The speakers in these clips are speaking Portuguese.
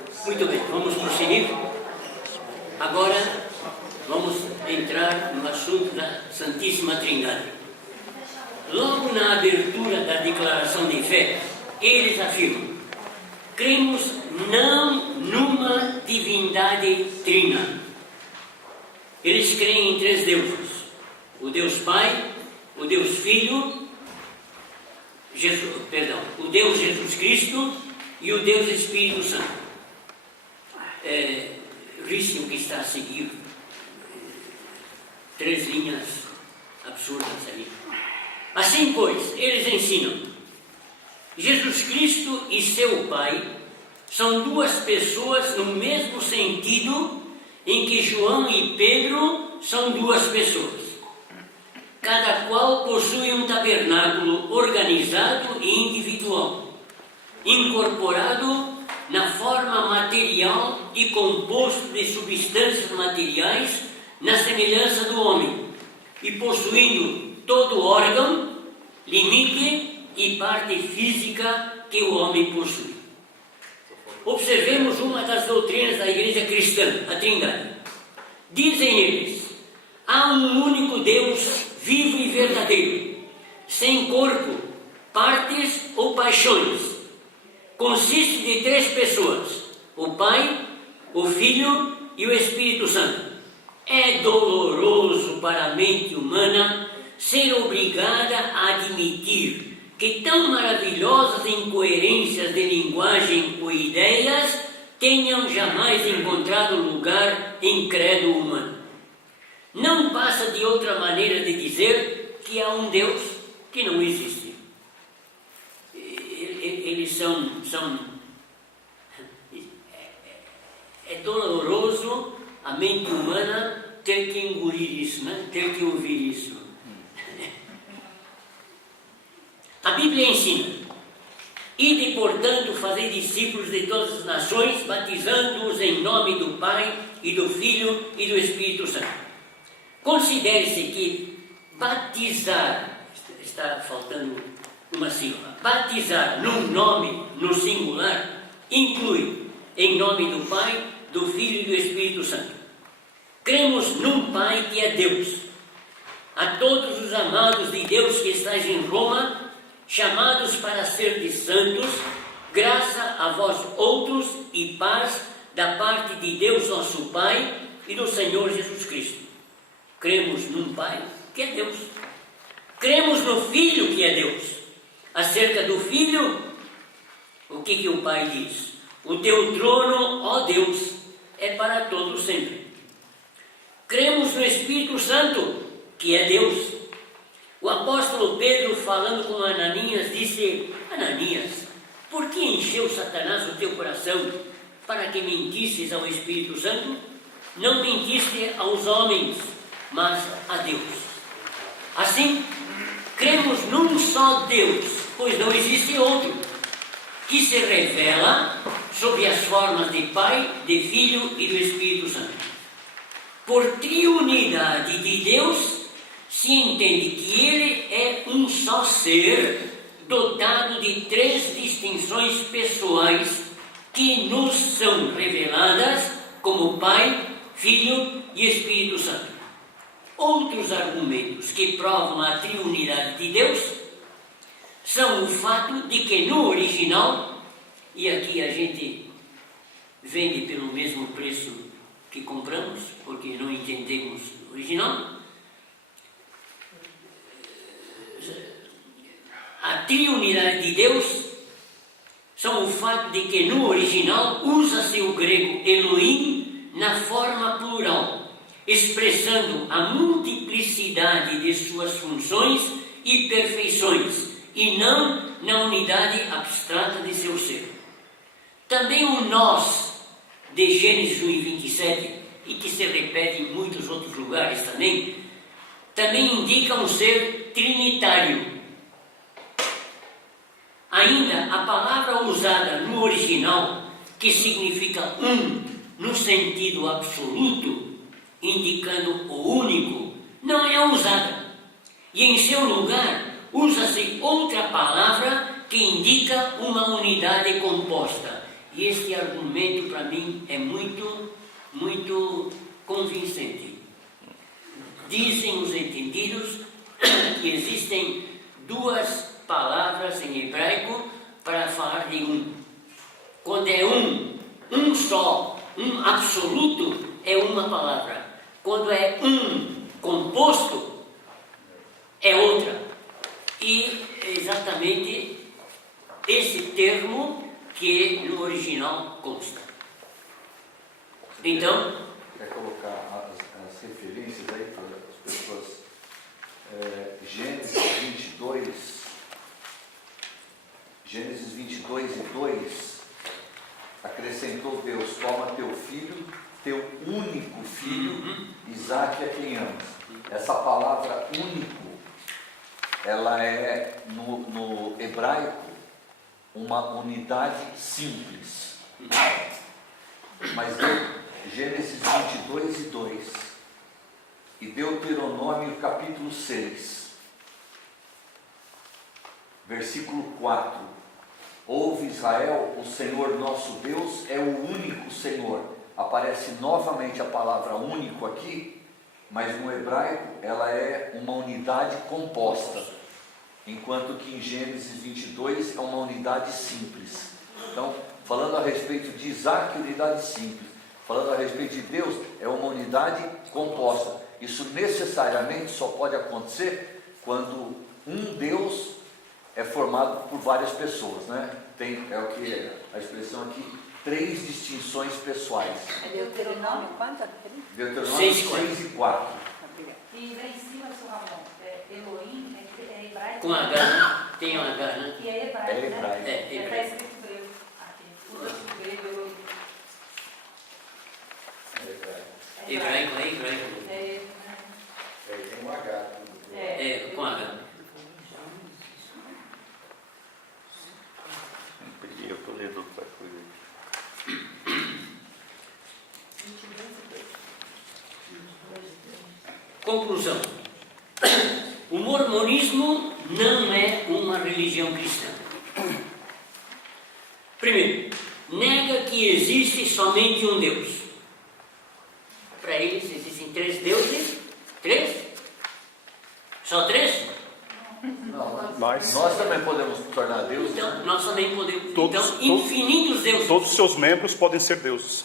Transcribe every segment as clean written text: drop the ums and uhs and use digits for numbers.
Muito bem, vamos prosseguir. Agora vamos entrar no assunto da Santíssima Trindade. Logo na abertura da declaração de fé, eles afirmam: cremos não numa divindade trina. Eles creem em três deuses: o Deus Pai, o Deus Filho, o Deus Jesus Cristo e o Deus Espírito Santo. Risquem o que está a seguir, três linhas absurdas ali. Assim, pois, eles ensinam: Jesus Cristo e seu Pai são duas pessoas no mesmo sentido em que João e Pedro são duas pessoas. Cada qual possui um tabernáculo organizado e individual, incorporado na forma material e composto de substâncias materiais na semelhança do homem, e possuindo todo órgão, limite e parte física que o homem possui. Observemos uma das doutrinas da Igreja Cristã, a Trindade. Dizem eles: há um único Deus vivo e verdadeiro, sem corpo, partes ou paixões. Consiste de três pessoas: o Pai, o Filho e o Espírito Santo. É doloroso para a mente humana ser obrigada a admitir que tão maravilhosas incoerências de linguagem ou ideias tenham jamais encontrado lugar em credo humano. Não passa de outra maneira de dizer que há um Deus que não existe. Eles são é doloroso a mente humana ter que engolir isso, né? Ter que ouvir isso. A Bíblia ensina: ide, portanto, fazer discípulos de todas as nações, batizando-os em nome do Pai e do Filho e do Espírito Santo. Considere-se que batizar, está faltando uma sílaba, batizar num nome, no singular, inclui em nome do Pai, do Filho e do Espírito Santo. Cremos num Pai que é Deus. A todos os amados de Deus que estáis em Roma, chamados para ser de santos, graça a vós outros e paz da parte de Deus nosso Pai e do Senhor Jesus Cristo. Cremos num Pai que é Deus. Cremos no Filho que é Deus. Acerca do Filho, o que o Pai diz? O teu trono, ó Deus, é para todos sempre. Cremos no Espírito Santo, que é Deus. O apóstolo Pedro, falando com Ananias, disse: Ananias, por que encheu Satanás o teu coração para que mentisses ao Espírito Santo? Não mentiste aos homens, mas a Deus. Assim, cremos num só Deus, pois não existe outro, que se revela sob as formas de Pai, de Filho e do Espírito Santo. Por triunidade de Deus, se entende que Ele é um só ser, dotado de três distinções pessoais que nos são reveladas como Pai, Filho e Espírito Santo. Outros argumentos que provam a triunidade de Deus são o fato de que no original, e aqui a gente vende pelo mesmo preço que compramos, porque não entendemos o original, a triunidade de Deus são o fato de que no original usa-se o grego Elohim na forma plural, expressando a multiplicidade de suas funções e perfeições, e não na unidade abstrata de seu ser. Também o nós de Gênesis 1:27, e que se repete em muitos outros lugares também indica um ser trinitário. Ainda a palavra usada no original, que significa um no sentido absoluto, indicando o único, não é usada. E em seu lugar usa-se outra palavra que indica uma unidade composta, E este argumento para mim é muito, muito convincente. Dizem os entendidos que existem duas palavras em hebraico para falar de um. Quando é um só, um absoluto, é uma palavra. Quando é um composto, é outra. E exatamente esse termo que no original consta. Então, quer colocar as referências aí para as pessoas? Gênesis 22 e 2, acrescentou Deus: toma teu filho, teu único filho, Isaque, a quem amas. Essa palavra único, ela é no hebraico uma unidade simples. Mas Gênesis 22 e 2 e Deuteronômio capítulo 6, versículo 4: ouve Israel, o Senhor nosso Deus é o único Senhor. Aparece novamente a palavra único aqui, mas no hebraico ela é uma unidade composta, enquanto que em Gênesis 22 é uma unidade simples. Então, falando a respeito de Isaque, unidade simples. Falando a respeito de Deus, é uma unidade composta. Isso necessariamente só pode acontecer quando um Deus é formado por várias pessoas, né? É o que é a expressão aqui, 3 distinções pessoais. É Deuteronômio quanto? Deuteronômio 6 e 4. E lá em cima, seu Ramon, Elohim é hebraico. com H, né? Tem um H, né? E é hebraico, É hebraico. né? É Está hebraico. escrito grego aqui. O grego Elohim. Hebraico é hebraico. Tem um H. É, com H. Eu estou lendo outra coisa. Conclusão. O mormonismo não é uma religião cristã. Primeiro, nega que existe somente um Deus. Para eles existem 3 deuses. 3? Só 3? Não, Mas nós também podemos tornar Deus. Então, nós também podemos. Todos- Então, infinitos deuses. todos os seus membros podem ser deuses.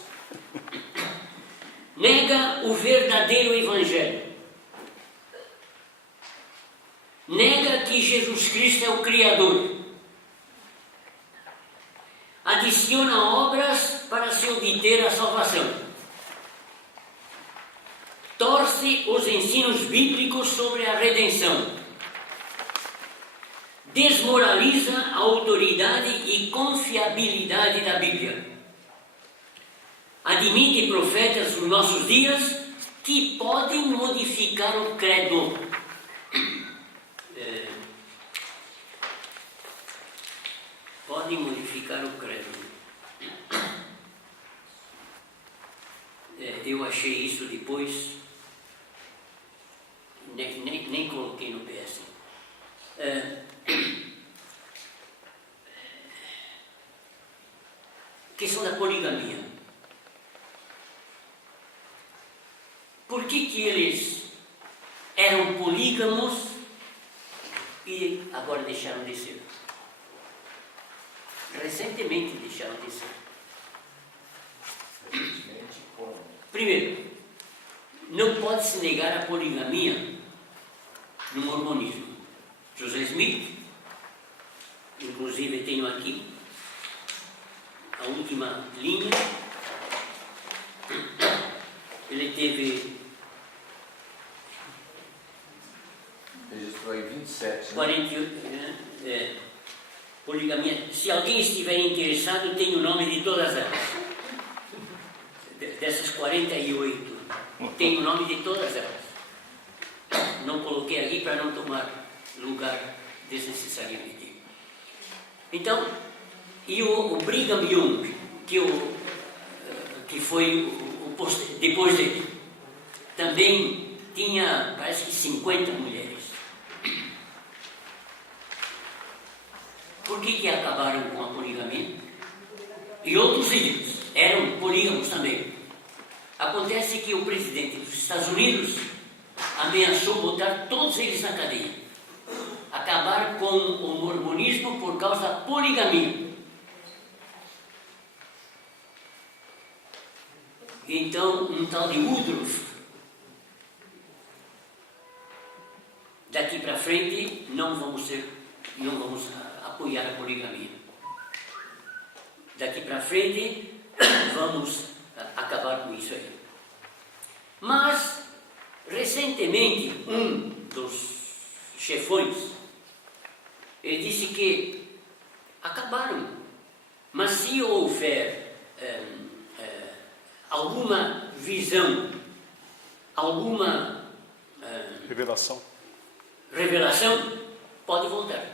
Nega o verdadeiro evangelho. Nega que Jesus Cristo é o Criador. Adiciona obras para se obter a salvação. Torce os ensinos bíblicos sobre a redenção. Desmoraliza a autoridade e confiabilidade da Bíblia. Admite profetas dos nossos dias que podem modificar o credo. Podem modificar o credo. Eu achei isso depois, nem coloquei no PS. Questão da poligamia. Por que eles eram polígamos e agora deixaram de ser? Recentemente deixaram de ser. Primeiro, não pode se negar a poligamia no mormonismo. José Smith, inclusive tenho aqui a última linha, ele teve Registrou em 27. Né? 48, poligamia. Se alguém estiver interessado, tem o nome de todas elas. Dessas 48, tem o nome de todas elas. Não coloquei aqui para não tomar lugar desnecessariamente. Então, e o Brigham Young, que foi depois dele, também tinha, parece que 50 mulheres. Por que acabaram com a poligamia? e outros líderes eram polígamos também. Acontece que o presidente dos Estados Unidos ameaçou botar todos eles na cadeia, acabar com o mormonismo por causa da poligamia. Então, um tal de Woodruff, daqui para frente não vamos apoiar a poligamia. Daqui para frente vamos acabar com isso aí. Mas recentemente um dos chefões, ele disse que acabaram, mas se houver alguma visão, alguma revelação, pode voltar.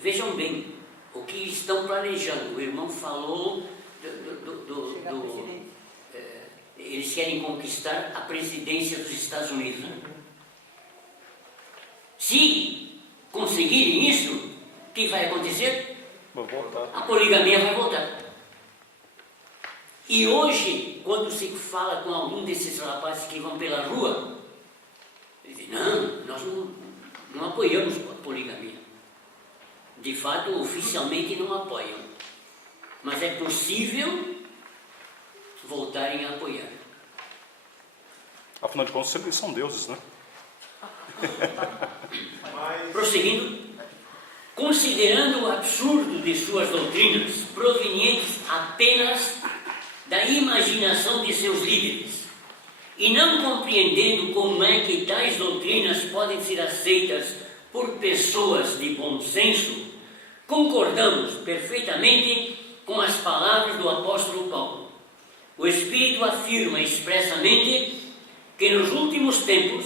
Vejam bem o que estão planejando. O irmão falou eles querem conquistar a presidência dos Estados Unidos. Né? Se conseguirem isso, o que vai acontecer? A poligamia vai voltar. E hoje, quando se fala com algum desses rapazes que vão pela rua, eles dizem, não, nós não apoiamos a poligamia. De fato, oficialmente não apoiam. Mas é possível voltarem a apoiar. Afinal de contas, eles são deuses, né? Prosseguindo, considerando o absurdo de suas doutrinas, provenientes apenas da imaginação de seus líderes, e não compreendendo como é que tais doutrinas podem ser aceitas por pessoas de bom senso, concordamos perfeitamente com as palavras do apóstolo Paulo. O Espírito afirma expressamente que nos últimos tempos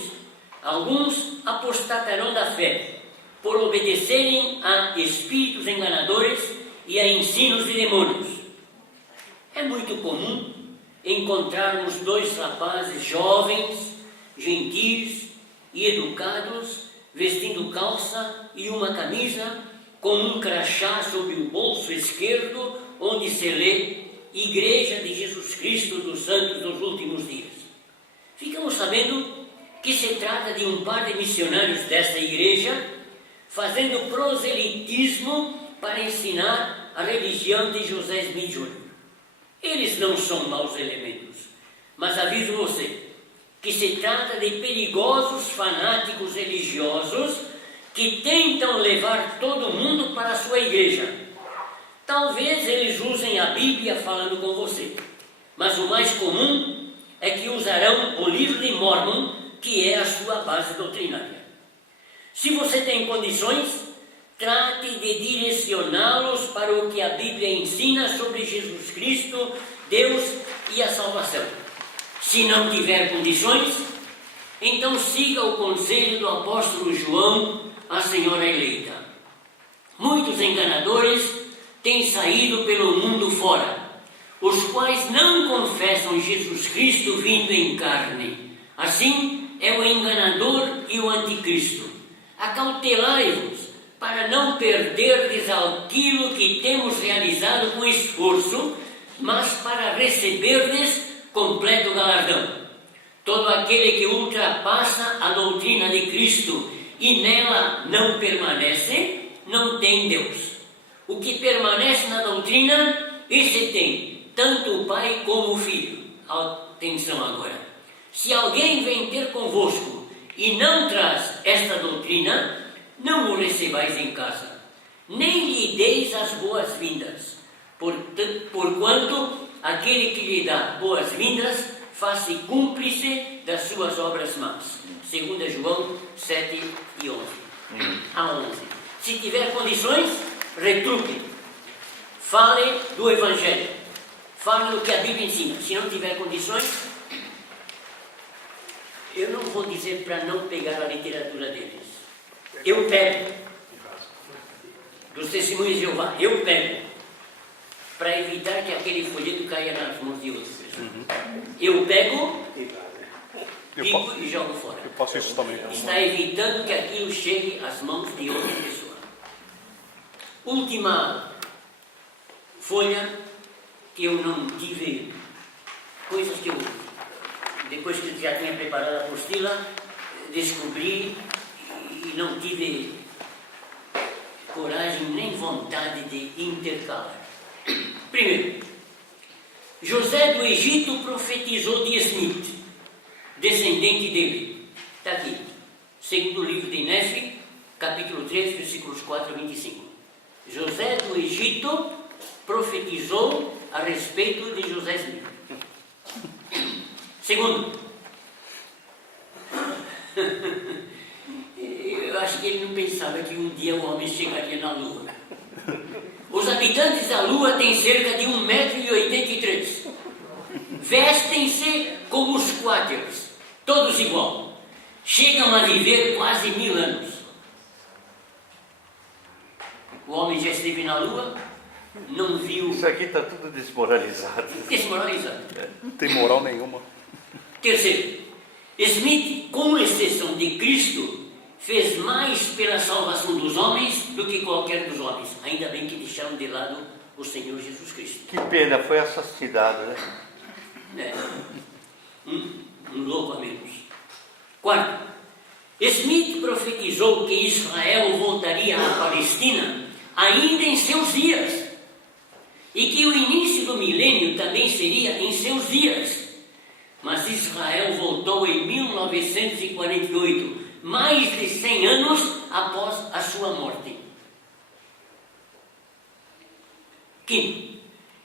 alguns apostatarão da fé por obedecerem a espíritos enganadores e a ensinos de demônios. É muito comum encontrarmos dois rapazes jovens, gentis e educados, vestindo calça e uma camisa, com um crachá sobre o bolso esquerdo, onde se lê Igreja de Jesus Cristo dos Santos dos Últimos Dias. Ficamos sabendo que se trata de um par de missionários desta igreja, fazendo proselitismo para ensinar a religião de José Smith Jr. Eles não são maus elementos, mas aviso você que se trata de perigosos fanáticos religiosos que tentam levar todo mundo para a sua igreja. Talvez eles usem a Bíblia falando com você, mas o mais comum é que usarão o livro de Mormon, que é a sua base doutrinária. Se você tem condições, trate de direcioná-los para o que a Bíblia ensina sobre Jesus Cristo, Deus e a salvação. Se não tiver condições, então siga o conselho do apóstolo João, a senhora eleita. Muitos enganadores têm saído pelo mundo fora, os quais não confessam Jesus Cristo vindo em carne. Assim é o enganador e o anticristo. Acautelai-vos para não perderdes aquilo que temos realizado com esforço, mas para receberdes completo galardão. Todo aquele que ultrapassa a doutrina de Cristo e nela não permanece, não tem Deus. O que permanece na doutrina, esse tem tanto o Pai como o Filho. Atenção agora. Se alguém vem ter convosco e não traz esta doutrina, não o recebais em casa, nem lhe deis as boas-vindas, porquanto aquele que lhe dá boas-vindas faz-se cúmplice das suas obras más. 2 João 7 e 11. A 11. Se tiver condições, retruque. Fale do Evangelho. Fale do que a Bíblia ensina. Se não tiver condições, eu não vou dizer para não pegar a literatura deles. Eu pego. Dos testemunhos de Jeová, eu pego. Para evitar que aquele folheto caia nas mãos de outras pessoas. Eu pego, pico e jogo fora. Eu faço isso também. Está evitando que aquilo chegue às mãos de outra pessoa. Última folha que eu não tive, coisas que eu, depois que já tinha preparado a apostila, descobri e não tive coragem nem vontade de intercalar. Primeiro, José do Egito profetizou de Smith, descendente dele. Está aqui, segundo livro de Nefe, capítulo 3, versículos 4 a 25. José do Egito profetizou a respeito de José Smith. Segundo, eu acho que ele não pensava que um dia o homem chegaria na Lua. Os habitantes da Lua têm cerca de 1,83 m. Vestem-se como os quáqueros, todos igual. Chegam a viver quase 1000 anos. O homem já esteve na Lua, não viu. Isso aqui está tudo desmoralizado. Desmoralizado. Não tem moral nenhuma. Terceiro, Smith, com exceção de Cristo, fez mais pela salvação dos homens do que qualquer dos homens. Ainda bem que deixaram de lado o Senhor Jesus Cristo. Que pena, foi assassinado, né? Um louco a menos. Quarto, Smith profetizou que Israel voltaria à Palestina ainda em seus dias e que o início do milênio também seria em seus dias. Mas Israel voltou em 1948, mais de 100 anos após a sua morte. Quinto,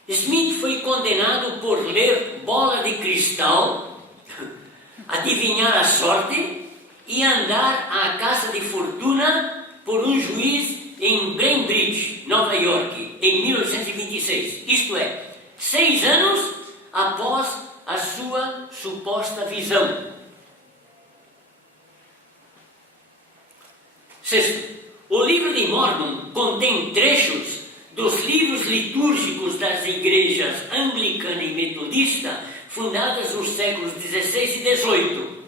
Smith foi condenado por ler bola de cristal, adivinhar a sorte e andar à caça de fortuna por um juiz em Bainbridge, Nova York, em 1926. Isto é, 6 anos após a sua suposta visão. Sexto, o livro de Mormon contém trechos dos livros litúrgicos das igrejas anglicana e metodista fundadas nos séculos XVI e XVIII.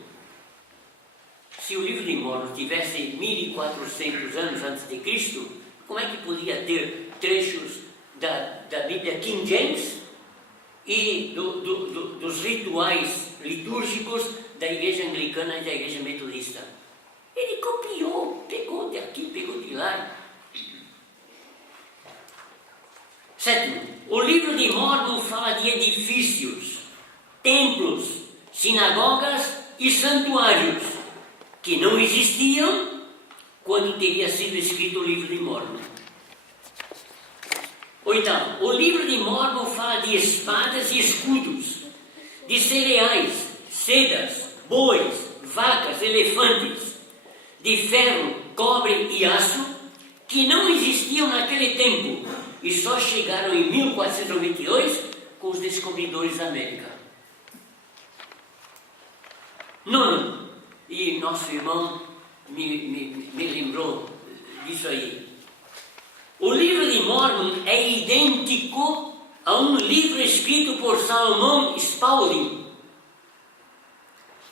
Se o livro de Mormon tivesse 1400 anos antes de Cristo, como é que podia ter trechos da Bíblia King James e dos rituais litúrgicos da igreja anglicana e da igreja metodista? Ele copiou, pegou de aqui, pegou de lá. Sétimo, o livro de Mormon fala de edifícios, templos, sinagogas e santuários que não existiam quando teria sido escrito o livro de Mormon. Oitavo, o livro de Mormon fala de espadas e escudos, de cereais, sedas, bois, vacas, elefantes, de ferro, cobre e aço, que não existiam naquele tempo e só chegaram em 1492 com os descobridores da América. Nono, e nosso irmão me lembrou disso aí. O livro de Mormon é idêntico a um livro escrito por Salomão Spaulding.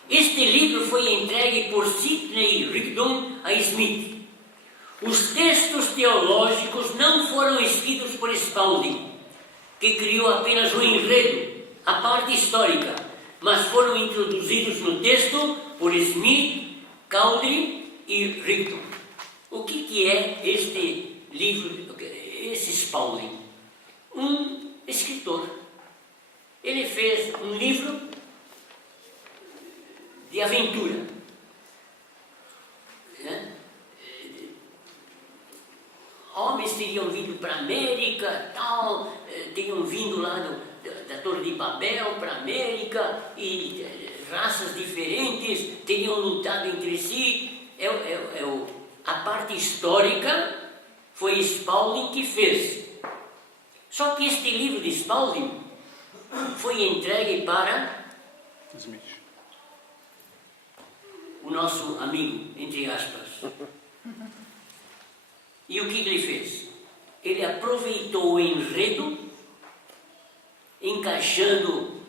Este livro foi entregue por Sidney Rigdon a Smith. Os textos teológicos não foram escritos por Spaulding, que criou apenas o enredo, a parte histórica, mas foram introduzidos no texto por Smith, Cowdery e Rigdon. O que é este livro, esse Spaulding? Um escritor. Ele fez um livro de aventura. Homens teriam vindo para a América, tal, teriam vindo lá da Torre de Babel para a América, e raças diferentes teriam lutado entre si. A parte histórica foi Spaulding que fez. Só que este livro de Spaulding foi entregue para Smith. o nosso amigo, entre aspas. E o que ele fez? Ele aproveitou o enredo, encaixando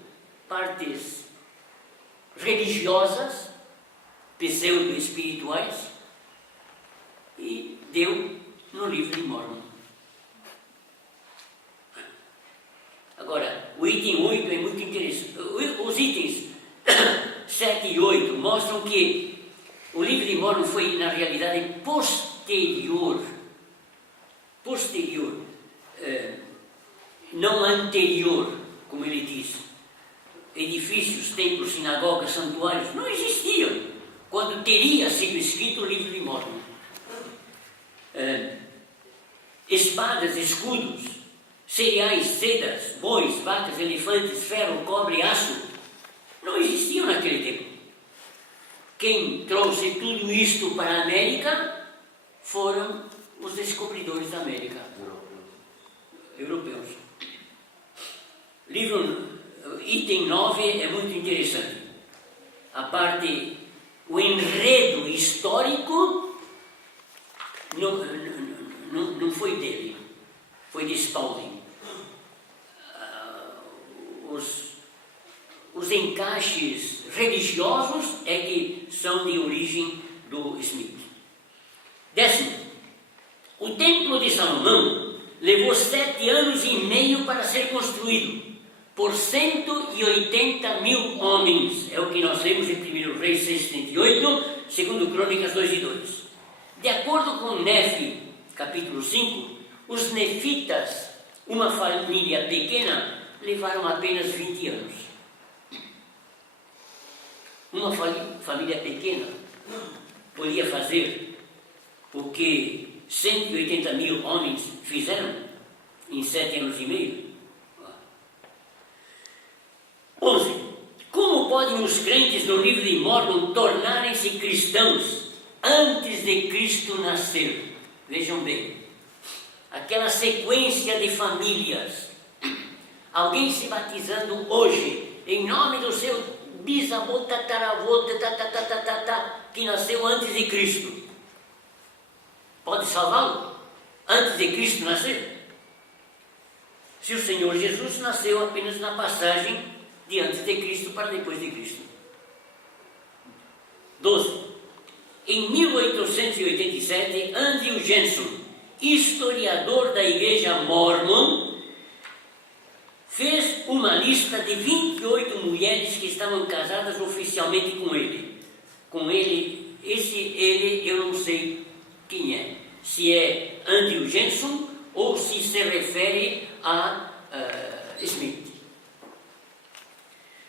partes religiosas, pseudo-espirituais, e deu no livro de Mormon. o item 8 é muito interessante. Os itens 7 e 8 mostram que o livro de Mórmon foi, na realidade, posterior, não anterior, como ele diz. Edifícios, templos, sinagogas, santuários não existiam quando teria sido escrito o livro de Mórmon. Espadas, escudos, cereais, sedas, bois, vacas, elefantes, ferro, cobre, aço, não existiam naquele tempo. Quem trouxe tudo isto para a América foram os descobridores da América, europeus. Item 9 é muito interessante. A parte, o enredo histórico não foi dele, foi de Spalding. Os encaixes religiosos é que são de origem do Smith. 10º, o Templo de Salomão levou 7 anos e meio para ser construído, por 180 mil homens. É o que nós lemos em 1 Reis 6:38, 2 Crônicas 2:2. De acordo com Nefi, capítulo 5, os nefitas, uma família pequena, levaram apenas 20 anos. Uma família pequena podia fazer o que 180 mil homens fizeram em 7 anos e meio. 11. Como podem os crentes no livro de Mórmon tornarem-se cristãos antes de Cristo nascer? Vejam bem, aquela sequência de famílias, alguém se batizando hoje, em nome do seu bisavô, tataravô, que nasceu antes de Cristo, pode salvá-lo antes de Cristo nascer? Se o Senhor Jesus nasceu apenas na passagem de antes de Cristo para depois de Cristo. 12. Em 1887, Andrew Jenson, historiador da Igreja Mórmon, fez uma lista de 28 mulheres que estavam casadas oficialmente com ele. Com ele, eu não sei quem é. Se é Andrew Jenson ou se refere a Smith.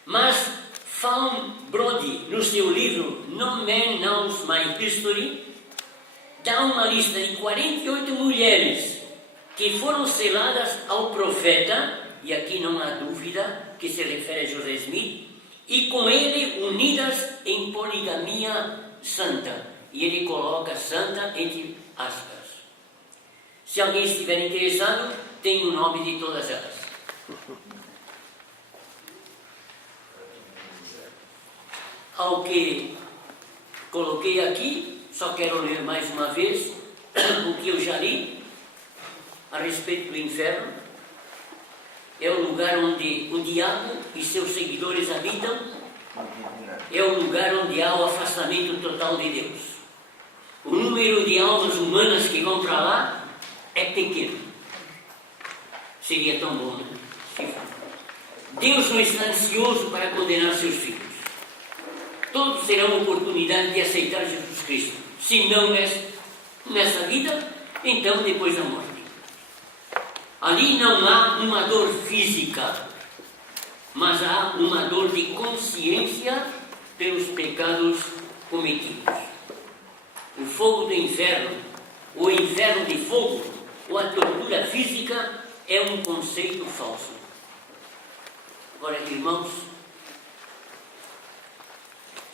Mas Fawn Brody, no seu livro No Man Knows My History, dá uma lista de 48 mulheres que foram seladas ao profeta, e aqui não há dúvida que se refere a José Smith, e com ele unidas em poligamia santa. E ele coloca santa entre aspas. Se alguém estiver interessado, tem o nome de todas elas. Ao que coloquei aqui, só quero ler mais uma vez o que eu já li a respeito do inferno. É o lugar onde o diabo e seus seguidores habitam. É o lugar onde há o afastamento total de Deus. O número de almas humanas que vão para lá é pequeno. Seria tão bom, né? Deus não está ansioso para condenar seus filhos. Todos terão oportunidade de aceitar Jesus Cristo. Se não nessa vida, então depois da morte. Ali não há uma dor física, mas há uma dor de consciência pelos pecados cometidos. O fogo do inferno, o inferno de fogo, ou a tortura física é um conceito falso. Agora, irmãos,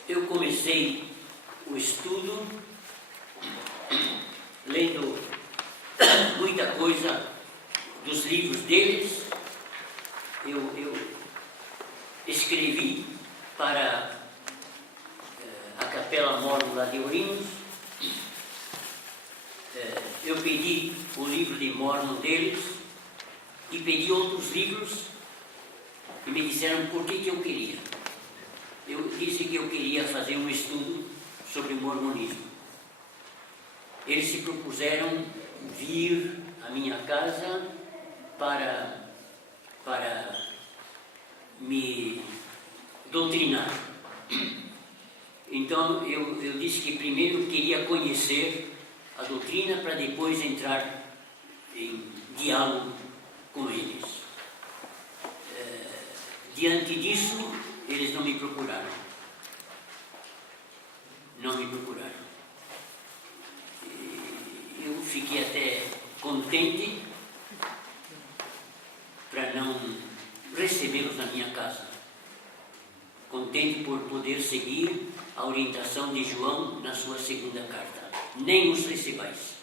eu comecei o estudo lendo muita coisa dos livros deles. Eu escrevi para a Capela Mórmon lá de Ourinhos. Eu pedi o livro de Mórmon deles e pedi outros livros e me disseram por que eu queria. Eu disse que eu queria fazer um estudo sobre o mormonismo. Eles se propuseram vir à minha casa para me doutrinar. Então eu disse que primeiro eu queria conhecer a doutrina para depois entrar em diálogo com eles. Diante disso, eles não me procuraram. Não me procuraram. Eu fiquei até contente para não recebê-los na minha casa. Contente por poder seguir a orientação de João na sua segunda carta. Nem os recebais.